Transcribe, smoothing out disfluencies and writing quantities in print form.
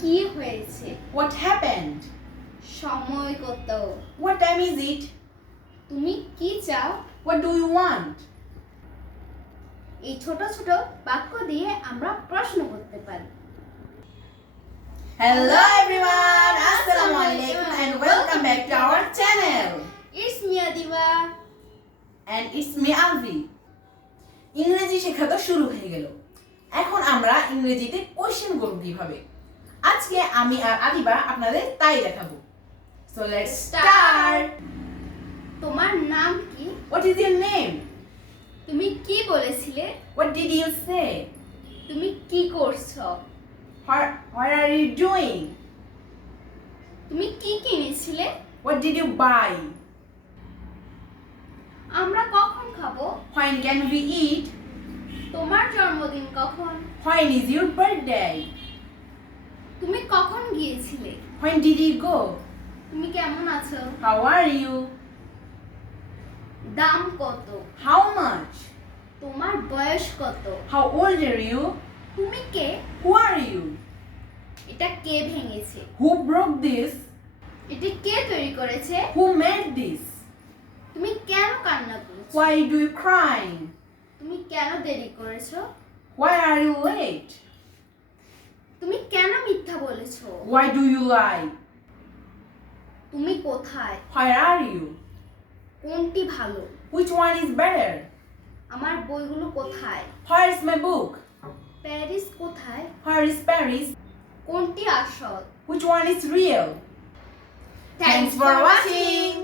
কি হয়েছে? What happened? সময় কত? What time is it? তুমি কি চাও? What do you want? এই ছোট ছোট বাক্য দিয়ে আমরা প্রশ্ন করতে পারি। Hello everyone, Assalamualaikum and welcome back to our channel. It's me Adiba And it's me Alvi. ইংরেজি শেখা তো শুরু হয়ে গেল। এখন আমরা ইংরেজিতে কোশ্চেন করব কিভাবে? আজকে আমি আর আদিবা আপনাদের তাই দেখাবো। So let's start. তোমার নাম কি? What is your name? তুমি কি বলেছিলে? What did you say? তুমি কি করছো? What are you doing? তুমি কি কিনেছিলে? What did you buy? আমরা কখন খাবো? When can we eat? তোমার জন্মদিন কখন? When is your birthday? তুমি কখন গিয়েছিলে? When did you go? তুমি কেমন আছো? How are you? দাম কত? How much? তোমার বয়স কত? How old are you? তুমি কে? Who are you? এটা কে ভেঙেছে? Who broke this? এটা কে তৈরি করেছে? Who made this? তুমি কেন কান্না করেছো? Why do you cry? তুমি কেন দেরি করেছো? Why are you late? তুমি কেন মিথ্যা বলেছো? Why do you lie? তুমি কোথায়? Where are you? কোনটি ভালো? Which one is better? আমার বইগুলো কোথায়? Where is my book? Paris কোথায়? Where is Paris? কোনটি আসল? Which one is real? Thanks for watching!